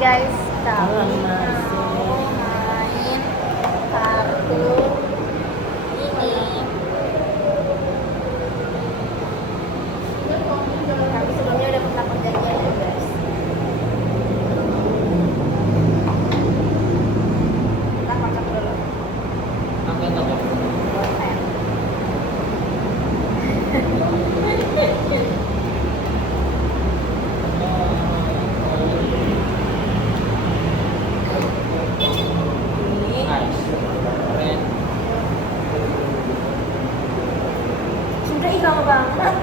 guys, kami mau main kartu ini. Kami sebelumnya udah pernah perjanjian ya guys. Kita kocok dulu. Apa yang tak Bosen. Ini nice, keren. sudah lama banget.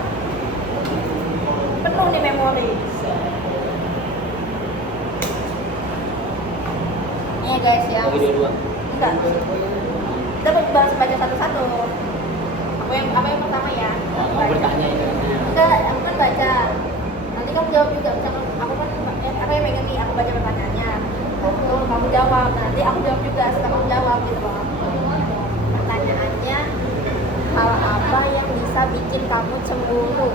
Penuh nih memori. Ini ya guys ya. Bagi dua-dua. Enggak. Kita bahas baca satu-satu. Apa yang pertama ya? Mau bertanya ya. Enggak, aku kan baca. Nanti kamu jawab juga. Misalkan aku kan apa yang megang nih, aku baca pertanyaannya. Kamu jawab. Nanti aku jawab juga setelah kamu jawab gitu loh. Pertanyaannya, hal apa yang bisa bikin kamu cemburu?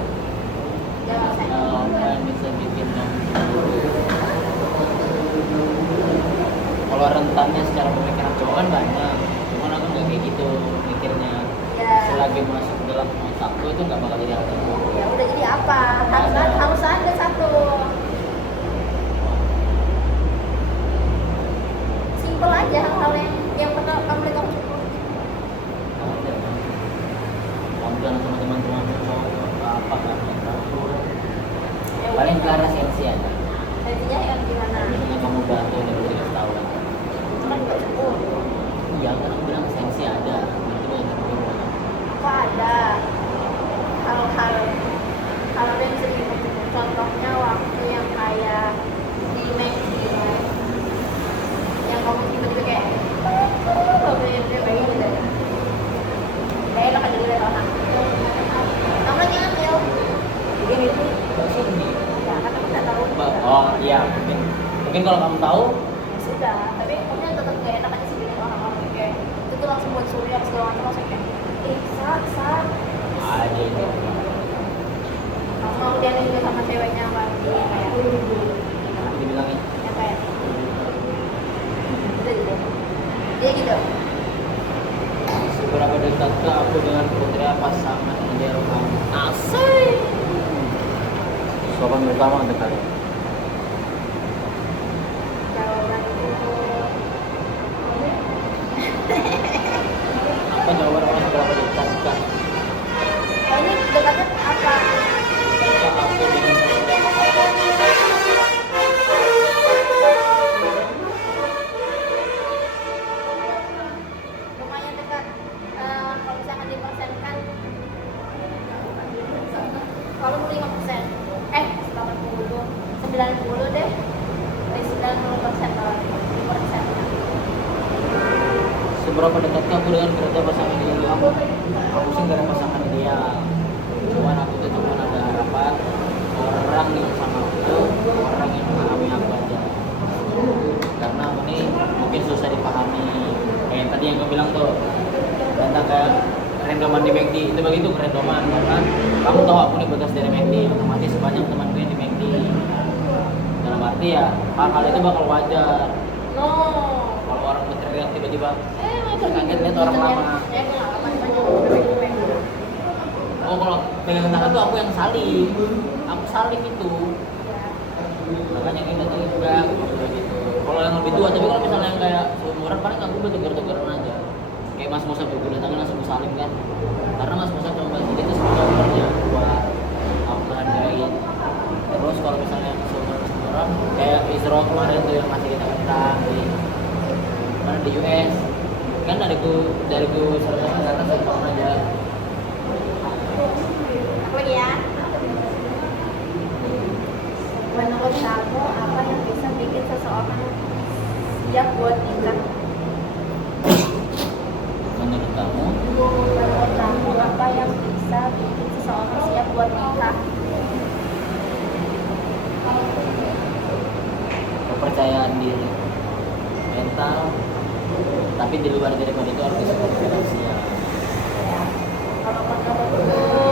Jawab saya. Apa yang bisa bikin kamu cemburu? Kalau rentannya secara pemikiran cowok kan banyak, cuman aku nggak kayak gitu mikirnya. Ya. Selagi masuk dalam otakku itu nggak bakal jadi hal cemburu. Ya udah, jadi apa? Harus ada satu. Simpel aja hal-hal yang pernah kamu lihat kamu cemburu. Ada. Kamu jalan sama teman-teman cowok apa kan? Ya Paling udah. Clara sensi ada. Intinya yang gimana? Misalnya kamu bantu dan beri tahu. Itu kan juga cemburu. Iya, kan aku bilang sensi ada. Itu yang cemburu. Apa ada hal yang bisa bikin kamu cemburu? Contohnya waktu yang kayak di McD yang kamu tiba-tiba kayak dia kayak gitu deh. Kayak enak aja dilihat orang. Kamu lagi ngambil. Jadi gitu. Sini. Ya kan aku nggak tahu. Oh iya, mungkin kalau kamu tahu, Ya sudah, tapi kamu tetap gak enak aja sih bikin orang-orang kayak itu tuh langsung buat surya segala macam langsung kayak sa ada itu. mau dia juga sama ceweknya lagi kayak Aku dibilangin. yang kayak gitu dia gitu. Seberapa dekatkah aku dengan putri pasangan ideal kamu? Asik. Sopan utama untuk kalian. Jawabanku Apa jawaban orang seberapa dekatkah? oh, ini dekatnya apa? Dekatkah aku dengan putri pasangan? Lumayan dekat. Kalau misalkan dipersenkan kalau 5%, 80, 90 deh, dari 90% kalau 5%. Seberapa dekatkah aku dengan kerja pasangan ideal kamu? Aku sih gak ada pasangan ideal. Cuman aku tuh cuma ada harapan orang nih sama aku, orang yang memahami aku aja. Karena aku nih mungkin susah dipahami. Kayak tadi yang gue bilang tuh tentang kayak randoman di McD, itu begitu randoman karena kamu tahu aku nih bekas dari McD, otomatis banyak teman gue yang di McD. Dalam arti ya hal-hal itu bakal wajar. No. Kalau orang berteriak tiba-tiba, kaget lihat orang lama. Saya pengalaman banyak. Oh kalau pegangan tangan tuh aku yang salim, aku salim itu. Makanya kita tuh juga gitu. Kalau yang lebih tua, tapi kalau misalnya yang kayak seumuran paling aku bertukar-tukaran aja. Kayak Mas Musa berkuda tangan langsung salim kan. Karena Mas Musa cuma bahas itu sebenarnya umurnya buat aku menghargain. Terus kalau misalnya yang seumuran kayak Isro kemarin tuh yang masih kita tentang di mana di US kan dariku serta sana saya pernah aja. Aku lagi ya. Menurut kamu apa yang bisa bikin seseorang siap buat nikah? Menurut kamu Menurut kamu apa yang bisa bikin seseorang siap buat nikah? kepercayaan diri, mental, tapi di luar daripada itu harus bisa finansial. Kalau menurutku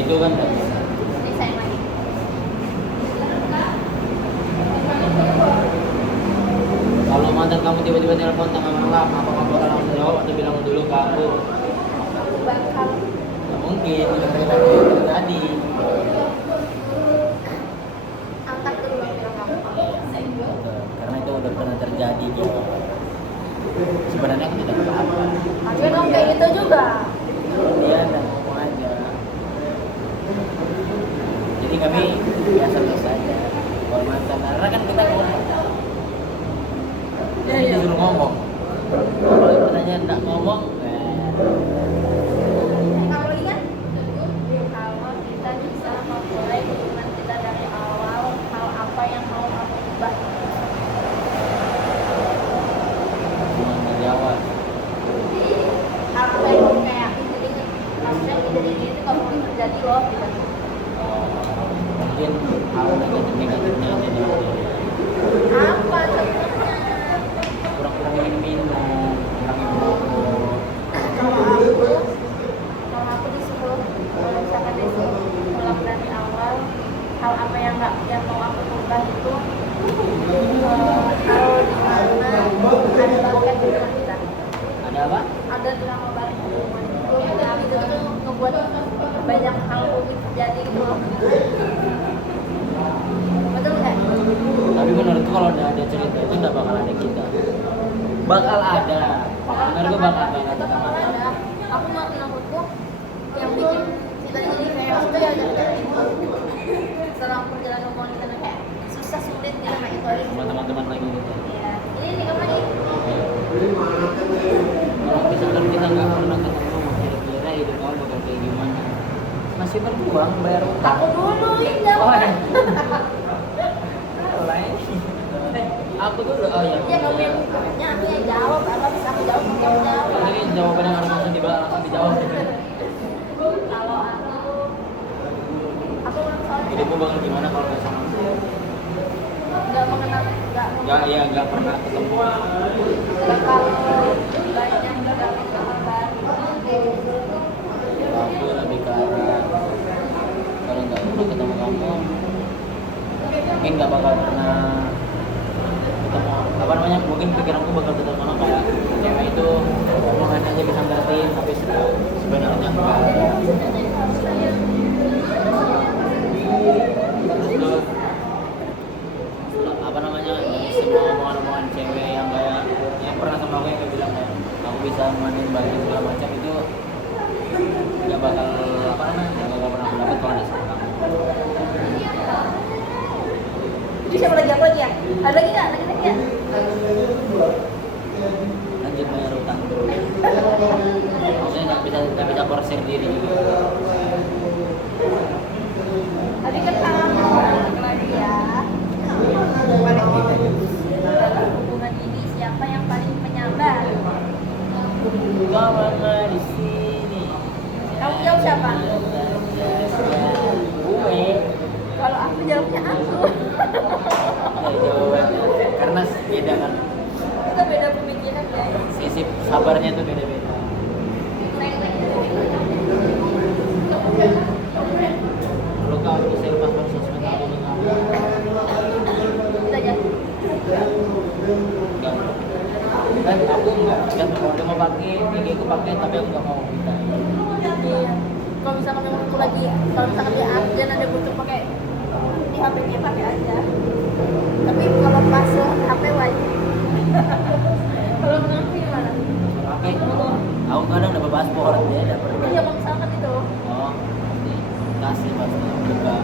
itu kan nggak bisa. Ini saya lagi. Kalau mantan kamu tiba-tiba telepon tengah malam, apa kamu bakal langsung jawab atau bilang dulu ke aku? Aku bakal Nggak mungkin, udah kayak tadi. angkat dulu bilang kamu. Betul. Karena itu udah pernah terjadi Jo. Sebenarnya aku tidak apa-apa. Tapi kan kamu kayak gitu juga. Dia dan ngomong aja. Jadi kami biasa-biasa aja. Kalau mantan, karena kan kita ngomong. Jadi disuruh ngomong. Kalau katanya tidak ngomong, Kamu lagi kan? Kalau kita bisa memulai hubungan kita dari awal, hal apa yang mau kamu ubah? cuma dari awal. Hal apa yang kamu kayak jadi maksudnya ide ini itu kalau mau terjadi loh gitu. Mungkin hal negatif-negatifnya aja dulu. Apa contohnya? Kurang-kurangin minum, kurangin merokok. Kalau aku disuruh kalau misalkan disuruh pulang dari awal, hal apa yang nggak yang mau aku ubah itu hal di mana ada loket di rumah kita. Ada apa? Ada drama balik di rumah itu dan itu tuh ngebuat banyak hal unik terjadi gitu loh. Betul nggak? Tapi menurutku kalau udah ada cerita itu nggak bakal ada kita. Bakal ada. Menurutku bakal ada. Tetap bakal ada. Aku mau menurutku yang bikin kita jadi kayak itu ya dari setelah perjalanan hubungan kita kayak susah sulit gitu kayak itu aja. Sama teman-teman lagi gitu. Iya. Ini kamu lagi. Kalau misalkan kita nggak pernah ketemu, kira-kira hidup kamu bakal kayak gimana? Masih berjuang bayar utang. Aku dulu Indah. Oh, ya. Lain. Aku dulu. Oh iya. Iya kamu yang tanya, aku yang jawab. Apa bisa aku jawab? Kamu jawab. Ini jawabannya harus langsung dijawab. Kalau aku soalnya Hidupmu bakal gimana kalau nggak sama? nggak mengenal, Nggak pernah ketemu. bakal banyak dapat teman baru. Aku lebih ke arah kalau nggak pernah ketemu kamu, mungkin nggak bakal pernah ketemu. Apa namanya? Mungkin pikiranku bakal tetap sama kayak cewek itu omongan aja bisa ngertiin, tapi sebenarnya enggak. Terus apa namanya? Semua omongan-omongan cewek yang kayak yang pernah sama aku yang bilang kayak aku bisa mainin baju segala macam itu nggak bakal apa namanya? Nggak bakal pernah dapat kalau ada sama kamu. Itu siapa lagi? Aku lagi ya? Ada lagi nggak? Lagi ya? Lanjut bayar utang terus. Maksudnya nggak bisa porsir diri. Tadi kan kalau lagi ya. Balik kita. Dalam hubungan ini siapa yang paling penyabar? Kau mana di sini? Kamu jawab siapa? Gue. Kalau aku jawabnya aku. Jawabannya karena beda kan. Kita beda pemikiran guys. Sisi sabarnya tuh beda-beda. Kalau kau bisa lepas dari sosmed aku ke kamu, Kita jatuh. enggak. Kan aku enggak. Kan kalau dia mau pakai, dia aku pakai, tapi aku nggak mau minta. Iya. Kalau misalkan memang aku lagi, kalau misalkan dia urgent ada butuh pakai di HP nya pakai aja. Tapi kalau pas HP wajib. Kalau menurut gimana? Pakai. Aku kadang dapat paspor dia dapat. Iya kalau misalkan itu. Oh, kasih pasti buka.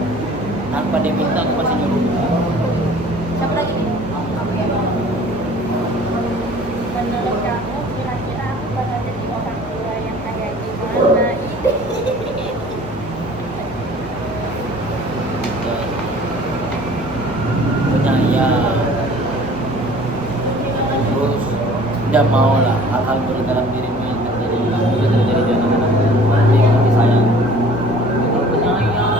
Tanpa dia minta aku pasti nyuruh. Siapa lagi nih? Oke. Menurut kamu kira-kira aku bakal jadi orang tua yang kayak gimana ini? Penyayang. Terus tidak mau lah hal-hal buruk dalam dirimu yang terjadi juga terjadi di anak-anak nanti kamu disayang. Penyayang.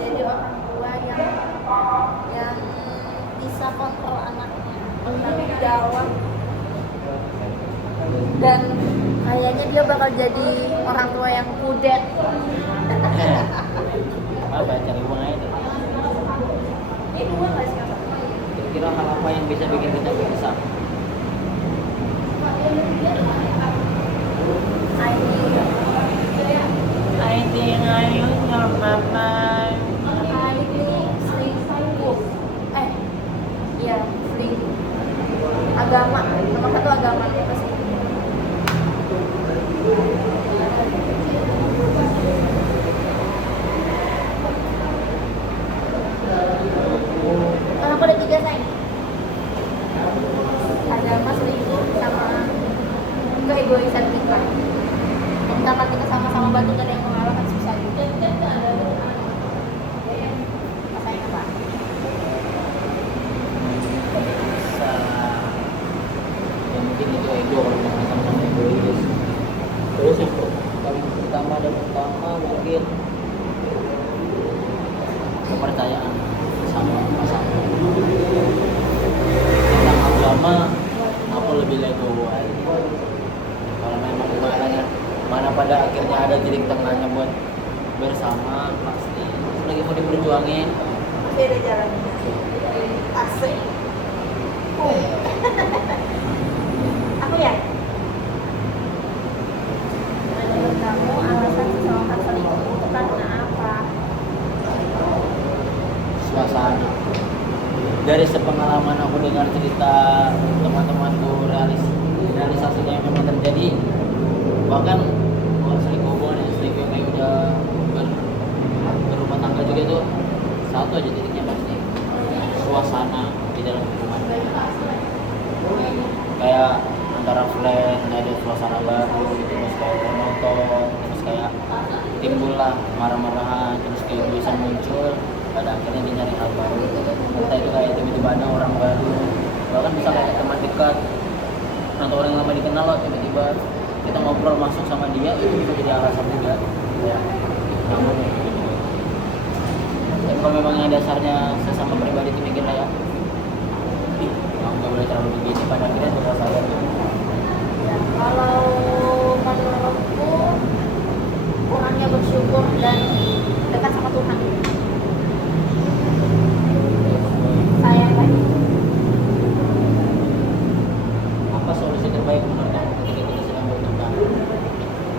Jadi orang tua yang jawab. Dan kayaknya dia bakal jadi orang tua yang kudet. Apa cari uang aja tuh. Dua nggak sih Kak? Kira-kira hal apa yang bisa bikin kita gelisah? I think I use your mama. I think selingkuh. Iya selingkuh. Agama, nomor satu agama apa sih? Aku ada 3 sayang. Agama, selingkuh, sama keegoisan kita. Misalkan kita sama-sama bantu dan yang mengalah kan susah juga. Sayang apa? Bisa. Ya mungkin itu ego kalau kita sama-sama egois. Terus yang paling pertama dan utama mungkin kepercayaan sama pasangan. Tentang agama aku lebih legowo aja. Kalau memang mana pada akhirnya ada titik tengahnya buat bersama pasti lagi mau diperjuangin. Masih ada jalannya. Asik. Aku ya. Menurut kamu alasan seseorang selingkuh itu karena apa? Suasana. Dari sepengalaman aku dengar cerita teman-temanku realisasinya yang memang terjadi, bahkan bukan selingkuh yang kayak udah berumah tangga juga tuh satu aja titiknya pasti suasana di dalam hubungan. Kayak antara friend ada suasana baru gitu, terus kayak monoton, terus kayak timbullah marah-marahan, terus kayak bisa muncul, pada akhirnya dia nyari hal baru. Entah itu kayak tiba-tiba ada orang baru, bahkan bisa kayak teman dekat atau orang yang lama dikenal loh, tiba-tiba kita ngobrol masuk sama dia, itu bisa jadi alasan juga ya. Namun dan kalau memangnya dasarnya sesama pribadi itu mikir kayak kamu gak boleh terlalu begini, pada akhirnya bakal sadar tuh. Ya, kalau menurutku kurangnya bersyukur dan dekat sama Tuhan. Sayang kan? Apa solusi terbaik menurut kamu ketika kita sedang bertengkar?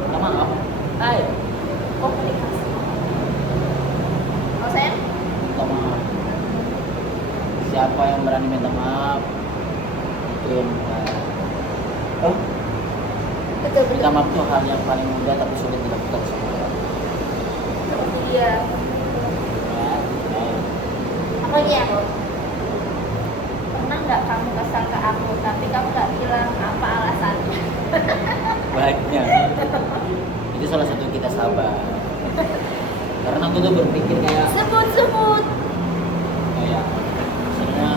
Minta maaf. Hai. Komunikasi. Kalau sayang? Minta maaf. Siapa yang berani minta maaf itu yang Betul minta maaf itu hal yang paling mudah tapi sulit dilakukan semua orang. Iya. Ya, Apa ya? Pernah nggak kamu kesal ke aku tapi kamu nggak bilang apa alasannya? banyak. Itu salah satu kita sabar. Karena aku tuh berpikir kayak Sebut. maksudnya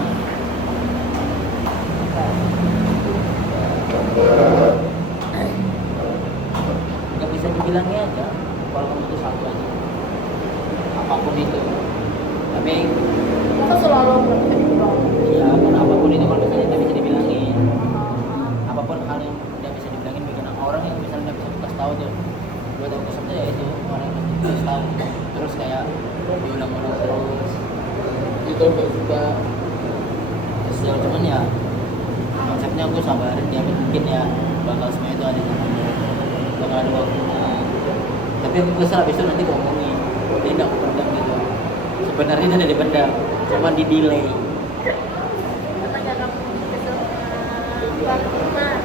nggak bisa dibilangnya aja kalau kamu tuh satu aja apapun itu, tapi Aku selalu berpikir. ya kan apapun itu kalau misalnya nggak bisa dibilangin, apapun hal yang nggak bisa dibilangin bikin orang yang misalnya nggak bisa dikasih tahu tuh gue tahu kesannya ya itu orang yang dikasih tahu terus kayak diulang-ulang terus itu nggak suka kesel. Cuman ya konsepnya aku sabarin dia, mungkin ya bakal semua itu ada namanya, bakal ada waktunya. Tapi aku kesel habis itu nanti ngomongin dia nggak aku pendam gitu, sebenarnya itu udah dipendam cuma di delay. Pernah nggak kamu kesel sama teman?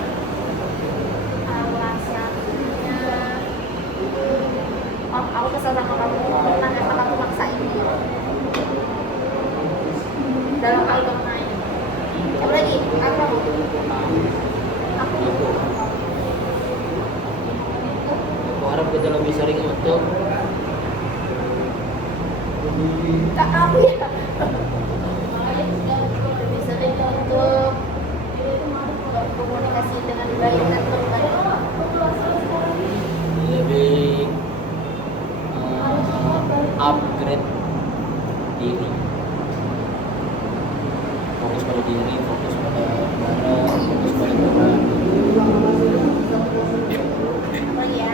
Alasannya, oh aku kesel sama kamu karena emang kamu maksain dia dalam hal bermain. Apa lagi? Apa? Aku Aku harap kita lebih sering untuk Kak aku ya. Lebih sering untuk berkomunikasi dengan baik dan berbaik. lebih upgrade diri, fokus pada diri, fokus pada bareng terus bareng. Apa ya?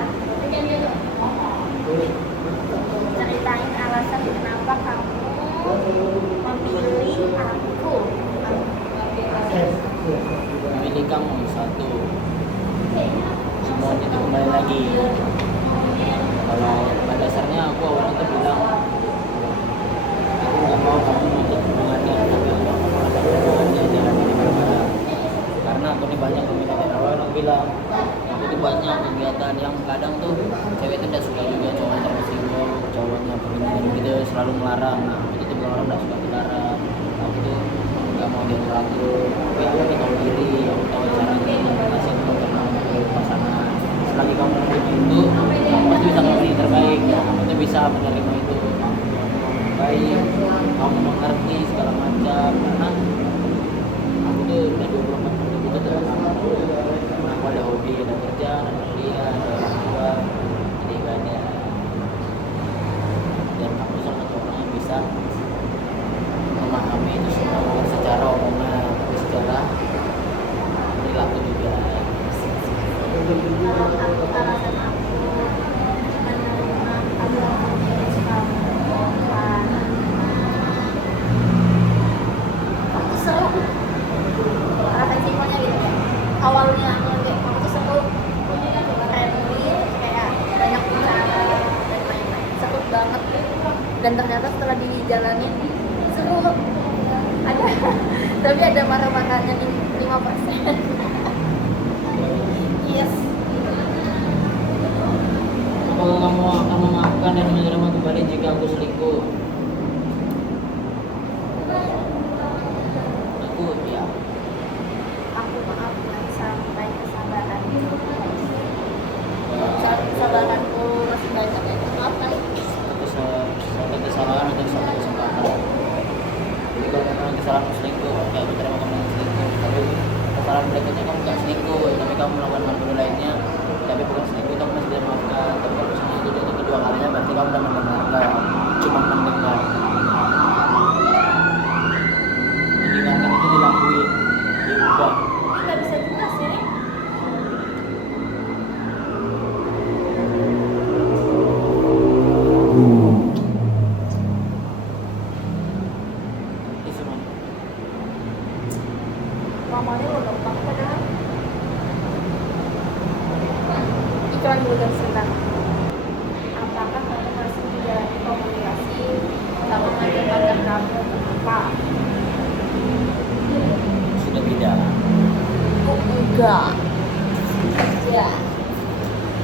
Ceritain alasan kenapa kamu memilih aku. Memilih kamu satu, semua itu kembali lagi. Kalau pada dasarnya aku awalnya tuh bilang aku nggak mau kamu nuntut hubungannya, tapi aku mau kamu rasa hubungannya jangan ini mana. Karena aku nih banyak peminat dari awal aku bilang aku tuh banyak kegiatan yang kadang tuh cewek itu tidak suka juga cowoknya tersinggung, cowoknya peminat gitu selalu melarang. Nah, aku tuh tipe orang nggak suka dilarang. Aku tuh nggak mau dia ragu. Ya aku tahu diri, aku tahu caranya kasih tahu ke pasangan. Selagi kamu menerima itu, kamu pasti bisa ngelakuin yang terbaik. Kamu tuh bisa menerima itu. Baik, kamu mengerti segala macam. Karena aku tuh udah 24 tahun itu tuh karena aku ada hobi, ada kerja, ada kuliah, ada orang tua, jadi gak ada. Dan kamu salah satu orang yang bisa memahami itu semua secara omongan, tapi secara perilaku juga. Kalau aku alasan aku menerima kamu karena aku seru. Alasan simpelnya gitu ya. Awalnya aku kayak kamu tuh seru, kayak nulis, kayak banyak bicara dan lain-lain. Seru banget. Dan ternyata setelah dijalanin seru. Ada, tapi ada marah-marahnya 5%. Yes. Apakah kamu akan memaafkan dan menerima kembali jika aku selingkuh? Aku ya. Aku maafkan sampai kesabaran. Kesabaranku masih banyak ya. Maafkan. Satu kesalahan atau satu kesempatan. Jadi kalau memang kesalahan selingkuh, oke aku terima kamu yang selingkuh. Tapi kesalahan berikutnya kamu gak selingkuh, tapi kamu melakukan hal buruk lainnya, tapi bukan selingkuh, kamu masih bisa maafkan. Tapi kalau misalnya itu kedua kalinya, berarti kamu udah mendengarkan, cuma mendengar. Mendengarkan itu dilakuin, diubah. Nggak bisa juga sih. Itu semua. Mamanya lo gampang padahal. Iklan dulu dan sebentar. Apakah kamu masih menjalani komunikasi sama mantan pacar kamu? Apa? Sudah beda. Oh, enggak. Ya.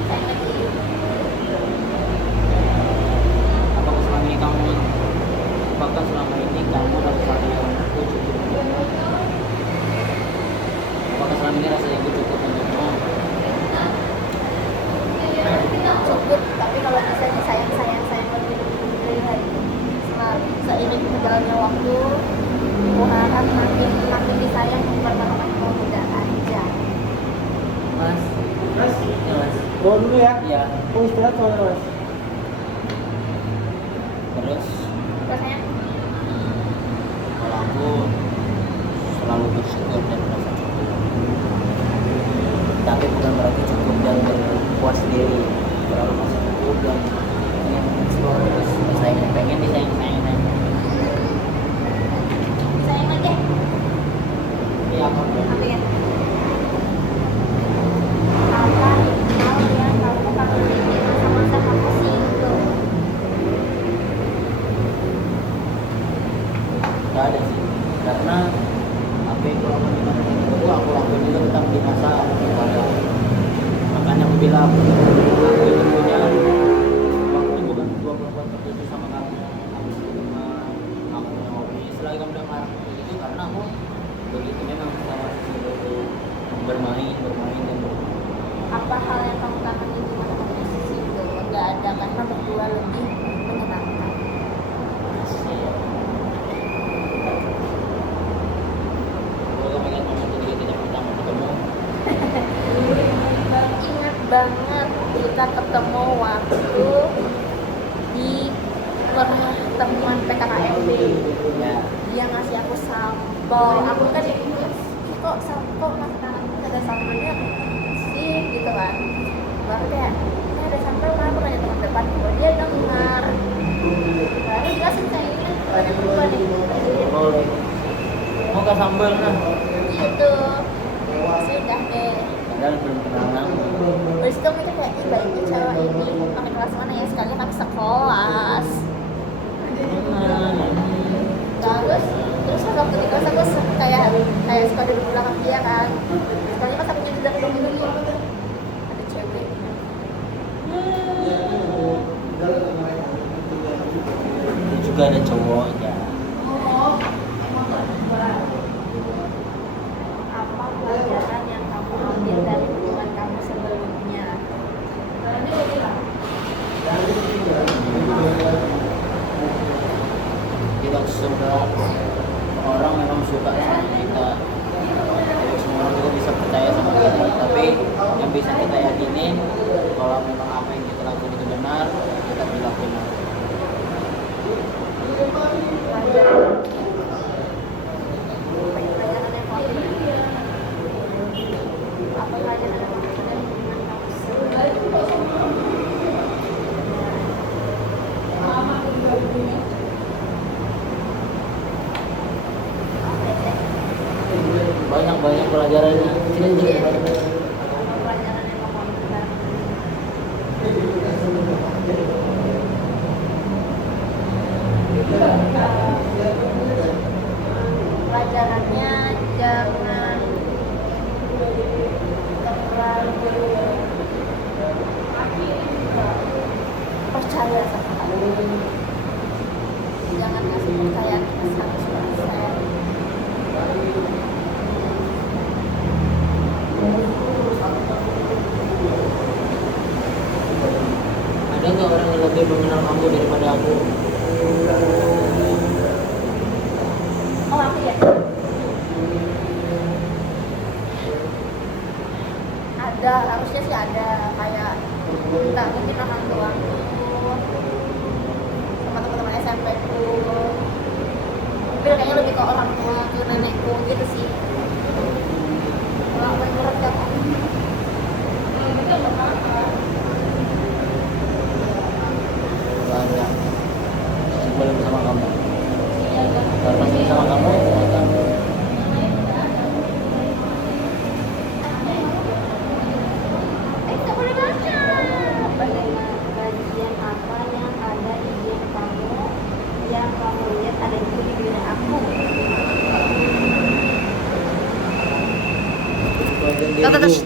Saya lagi. Apakah selama ini kamu rasa yang aku cukup? Apakah selama ini rasa yang aku cukup untukmu? Cukup, tapi kalau bisa sayang lebih dari hari ini. Seiring berjalannya waktu, aku harap makin disayang pertama mau muda aja. Mas, ya mas. Bawa dulu ya. Iya. Oh, istirahat soalnya mas. Terus Rasanya kalau aku selalu bersyukur dan merasa cukup. Tapi bukan berarti cukup dan berpuas diri. Kalau masih cukup dan ingin explore terus saya pengen disayang. disayang aja. Iya aku. Tapi kan apa hal yang kamu kangenin di masa-masa kamu single? Gak ada sih, karena apa yang aku lakukan di masa itu aku lakukan juga tetap di masa ada. Makanya aku bilang aku itu punya waktu bukan 24/7 sama kamu. Aku cuma aku punya hobi. Selagi kamu udah marah itu karena aku begitu memang sama itu bermain dan Apa hal yang kamu kangenin di masa-masa single? Nggak ada, karena berdua lebih menyenangkan. Kalau kamu ingat momen ketika kita pertama ketemu, Ingat banget kita ketemu waktu di pertemuan PKKMB. ya Dia ngasih aku sambal. Aku kan kok makananku nggak ada sambelnya sih gitu kan. Baru kayak ini ada sambel kan, aku nanya teman depanku, dia dengar. Baru jelasin kayak ini kan banyak berdua nih. Boleh. Mau ke sambal kan? Gitu. Sudah deh. Padahal belum kenal. Terus itu aku tuh kayak ih baiknya cewek ini pakai kelas mana ya, sekali kami sekelas. Terus pas waktu di kelas aku kayak suka duduk belakang dia kan. Sekali pas aku nyudah belum dulu ada cewek. Itu juga ada cowoknya. Apa pelajaran yang kamu ambil dari hubungan kamu sebelumnya? Kita semua orang memang suka sama kita. Jadi semua orang juga bisa percaya sama kita. Tapi yang bisa kita yakinin kalau memang apa yang kita lakukan itu benar, kita dilakukan. Pelajaran yang kamu ambil. Apa pelajaran yang kamu ambil dari hubungan kamu sebelumnya? Banyak pelajarannya. Kecil-kecil. Apa pelajaran yang kamu ambil dari pelajarannya jangan terlalu percaya sama kamu, jangan kasih kepercayaan ke 100%. Ada nggak orang yang lebih mengenal kamu daripada aku? Oh aku ya, ada, harusnya sih ada, kayak entah mungkin orang tuaku sama teman-teman SMP ku, tapi kayaknya lebih ke orang tua, ke nenekku gitu sih. Kalau menurut kamu? Banyak. Sebelum sama kamu. Karena sama kamu, akan Nggak boleh baca. Bagaimana bagian apa yang ada di diri kamu yang kamu lihat ada di diri aku? itu aja diri.